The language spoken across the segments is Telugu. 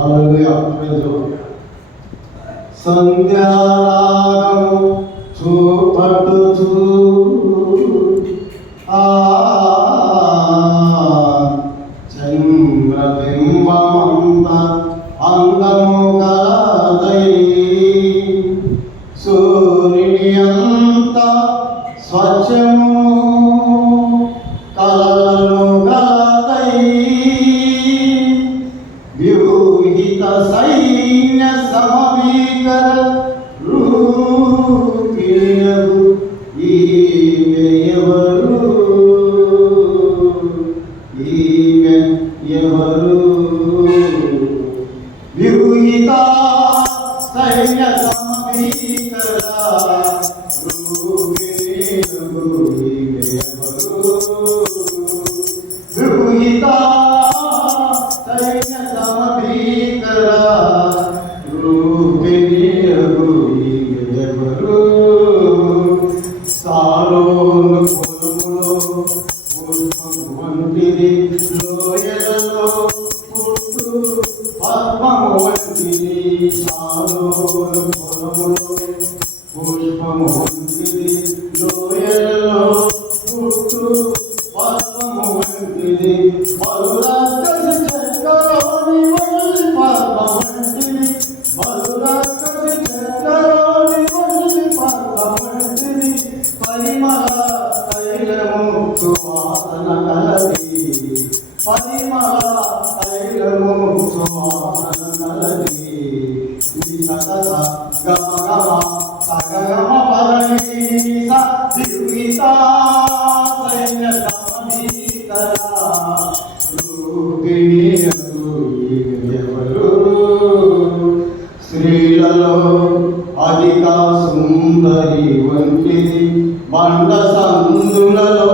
హల్లెలూయా. Praise lord. సంధ్యారాగము చూపట్టుచు చంద్రబింబమంత అందము గలదై సూర్యుని అంత స్వచ్ఛము కలలను గలదై వ్యూహిత సైన్య సమీకర రూపిణగు ఈమె ఎవరు, ఈమె ఎవరు? వ్యూహిత సైన్య సమీకర రూపిణగు ఈమె ఎవరు? వ్యూహిత సైన్య సమీకర రూపిణగు ఈమె ఎవరు? సారోను పొలములో పుష్పం వంటిది, లోయలలో పుట్టు పద్మము వంటిది. సారోను పొలములో పుష్పము వంటిది, లోయలలో పుట్టు పద్మము వంటిది. బలురాకసి చక్కలోని వల్లి పద్మ వంటిది, బలురాకసి చక్కలోని వల్లి పద్మ వంటిది. పరిమళ తైలము సువాసన కలది, పరిమళ తైలము సువాసన కలది. సగస గమ గమ సగగమ పదని సద్విత సైన్య సమీకర రూపిణి ఎవరు? స్త్రీలలో అధిక సుందరి వంటిది, బండ సందులలో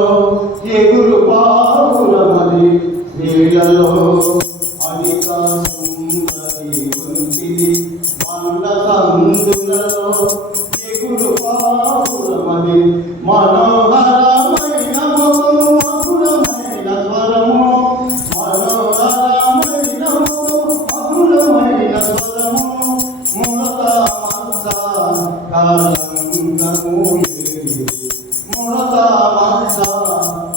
ఎగురు పావులమది. స్త్రీలలో అధిక సుందరి వంటిది, బండ సందులలో ఎగురు పావులమది. మనోహరమైన ముఖము మధురమైన స్వరము, మనోహరమైన ముఖము మధురమైన స్వరము. ముడత మత్స కాలంకము లేదు, ముడత మత్స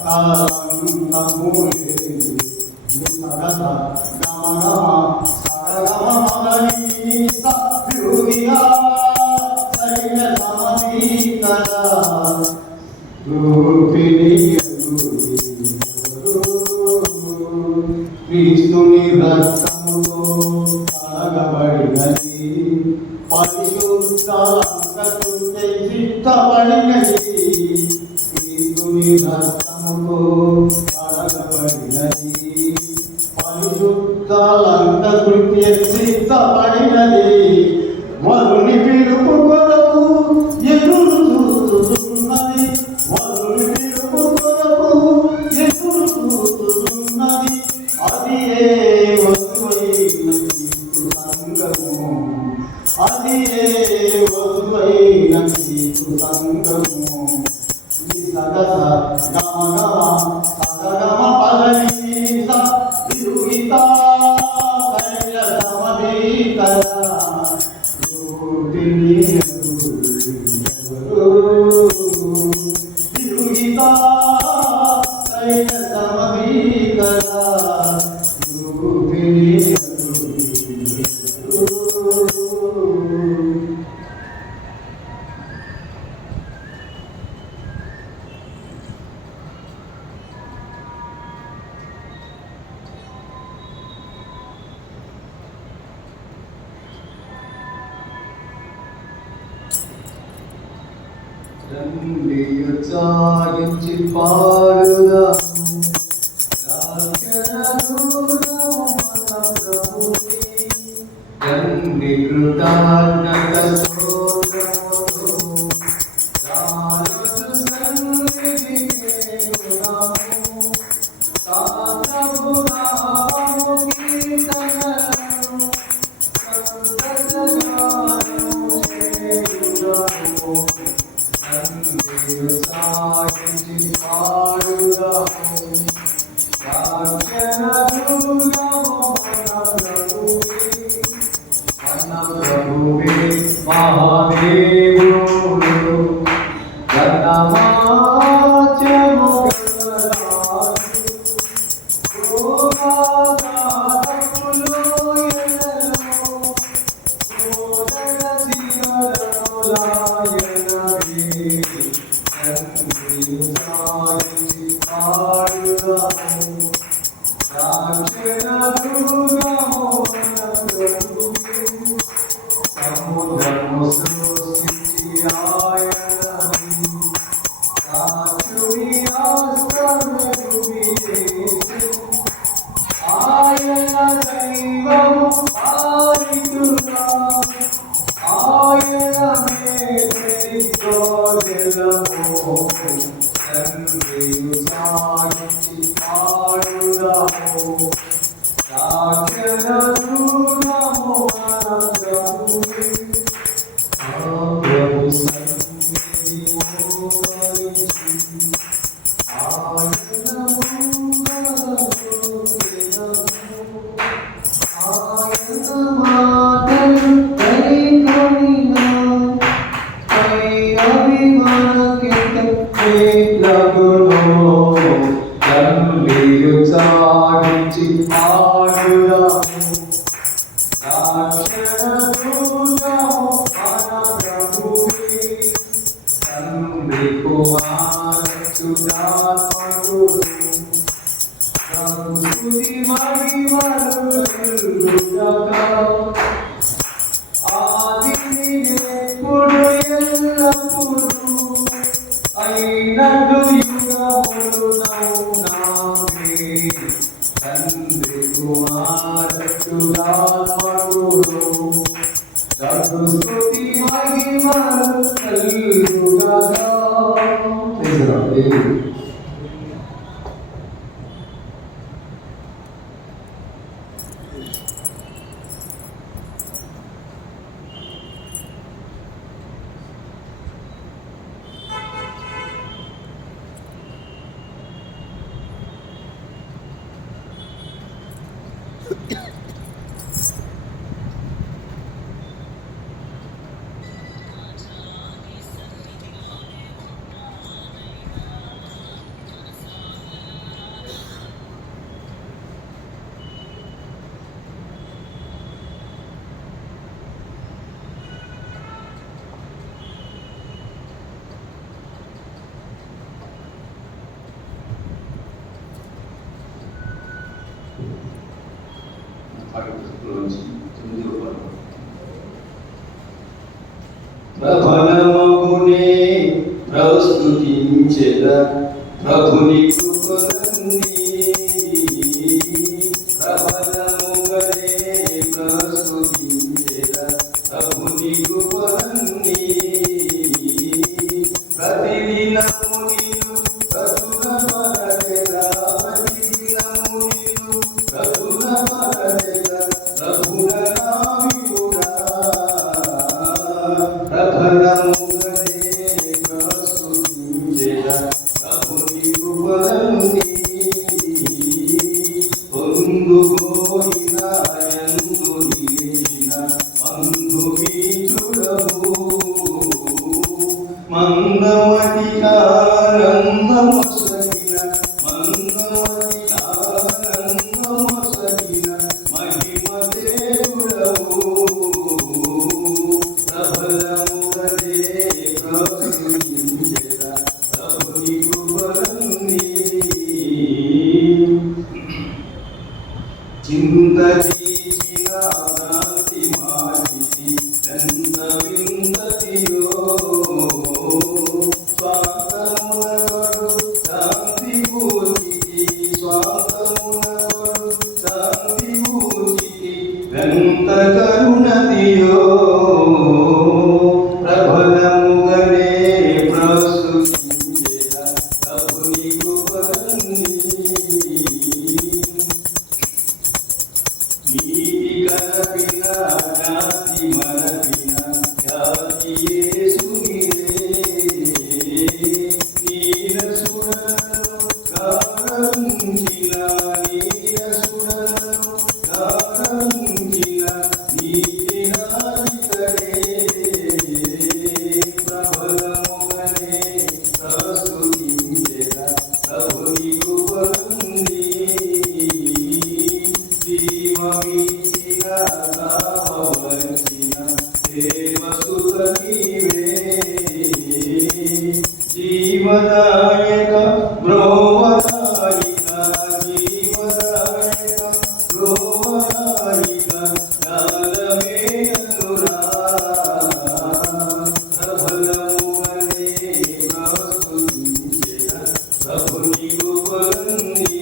కాలంకము లేదు. సగస గమ గమ సగగమ మగని సద్విహ సైన్య సమీకర రూపిణి క్రీస్తుని రక్తముతో కడగబడినది, పరిశుద్ధంకకు సిద్ధపడినది. క్రీస్తుని రక్తముతో కడగబడినది, పరిశుద్ధంకకు సిద్ధపడినది. వరుని పిలుపు కొరకు ఎదురు చూస్తున్నది, వరుని పిలుపు కొరకు ఎదురు చూస్తున్నది. అది ఏ వధువైన క్రీస్తు సంఘము, అది ఏ వధువైన క్రీస్తు సంఘము. సగస గమ గమ సగగమ పదని సద్విత సైన్య సమీకర రూపిణి ఎవరు? విరుహిత సైన్య సమీకర రూపిణి ఎవరు? రండియు చాలించి పాడుదాము, రండి కృతజ్ఞత స్తోత్రముతో రాజు సన్నిధికి చేరుదాము. తాతము నామము కీర్తనలను సంతతగానము చేయుదాము. రండియు చాలించి పాడుదాము, రాజన దుర్గము మన ప్రభువే. మహాదేవుడు గణమాత్యము ప్రబలమగునే ప్రస్తుతించెద ప్రభుని కృపలన్నీ ప్రబలముగనే ప్రస్తుతించెద ప్రభుని కృపలన్నీ ప్రతిదినము నీవు ప్రతుల పరచెద ప్రతిదినము నీవు ప్రతుల పరచెద ప్రభుల నావికుడా ప్రబలముగనే ప్రస్తుతించెద ప్రభుని కృపలన్నీ పొందుకోయిన యందు నిలిచిన మందుమీచుడవు మందమతికానందమొసగిన మందమతికానందమొసగిన మహిమదేవుడవు ప్రబలముగనే ప్రస్తుతించెద ప్రభుని కృపలన్నీ చింత తీసిన భ్రాంతి మాటిది ఎంత వింతతియో స్వాంతమునగడు శాంతి పూజితి స్వాంతమునగడు శాంతి పూజితి ఎంత కరుణదియో ప్రబలముగనే ప్రస్తుతించెద ప్రభుని కృపలన్నీ నీతి కలపిన జాతి మరపిన జాతి యేసునిదే నీరసుడను గారంచిన నీరసుడను గారంచిన నీతి నాదితడే ప్రభుని కృపలన్నీ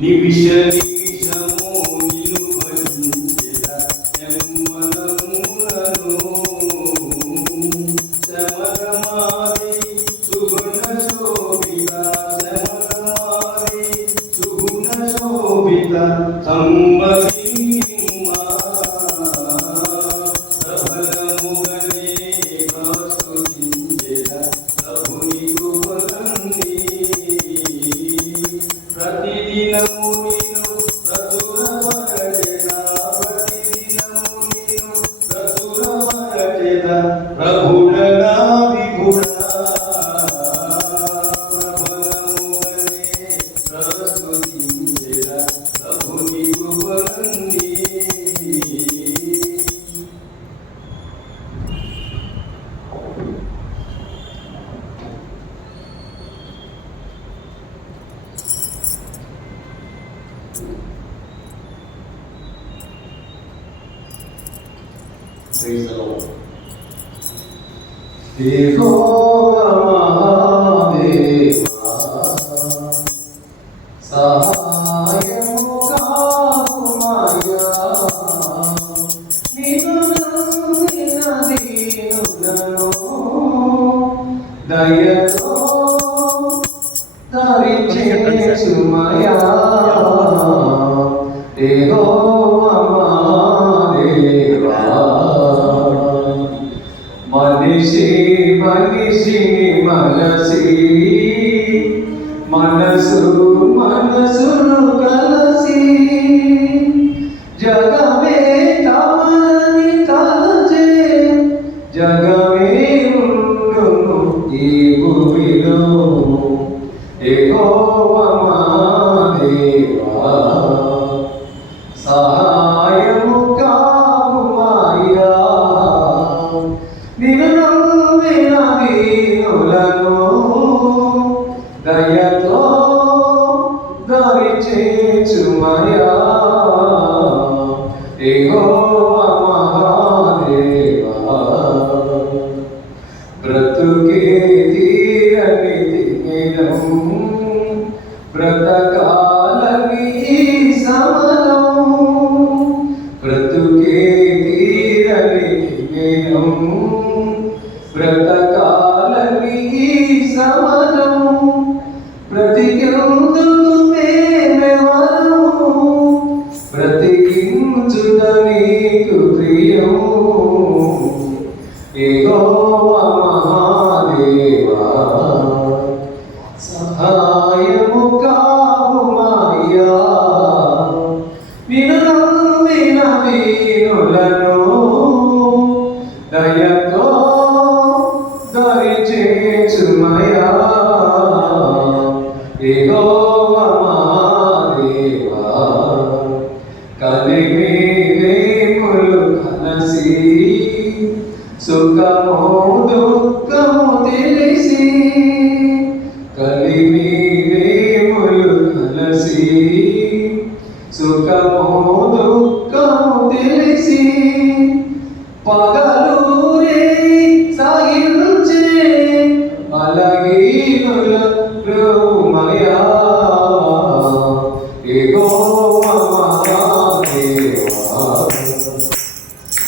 నిమిష నిమిషము నిన్ను భజించెదా నెమ్మదములను శమరమాది సుగుణ శోభిత శమరమాది సుగుణ శోభిత సంబధినిమ్మా ప్రబలముగనే ప్రస్తుతించెదా ప్రభుని కృపలన్నీ ప్రతిదినము నిన్ను ప్రచురపరచెదా ప్రతిదినము నిన్ను ప్రచురపరచెదా ప్రభుడనా విభుడా ప్రబలముగనే ప్రస్తుతించెదా ప్రభుని కృపలన్నీ Praise the Lord. యెహోవా మహాదేవా సహాయము కావుమయ్యా నిన్ను నమ్మిన దీనులను దయతో దరిచేయుమయ్యా యెహోవా మహాదేవా మనిషిని మనసును కలసి జగమే తమని తలచే జగమే ఉండును ఈ భూమిలో యెహోవా మహాదేవా సహాయము కావుమయ్యా నిన్ను నమ్మిన దీనులను దయతో దరిచేయుమయ్యా యెహోవా మహాదేవా బ్రతుకే తీరని దినం బ్రతకాలని సమరం బ్రతుకే తీరని దినం బ్రతకాలని సమరం బ్రతికెందుకు మేమెవరం బ్రతికించుట నీకు ప్రియం యెహోవా మహాదేవా సహాయము కావుమయ్యా నిన్ను నమ్మిన దీనులను దయతో దరిచేయుమయ్యా యెహోవా మహాదేవా కలిమిలేములు కలసి సుఖము దుఃఖము తెలిసి కలిమిలేములు కలసి సుఖము దుఃఖము తెలిసి పగలూరే సాగించే అలగీనుల ప్రభుమయ్యా యెహోవా మహాదేవా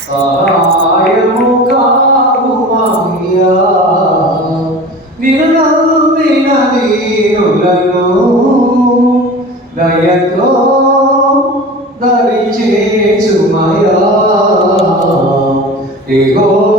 సహాయము కావుమయ్యా నిన్ను నమ్మిన దీనులను దయతో దరిచేయుమయ్యా యెహోవా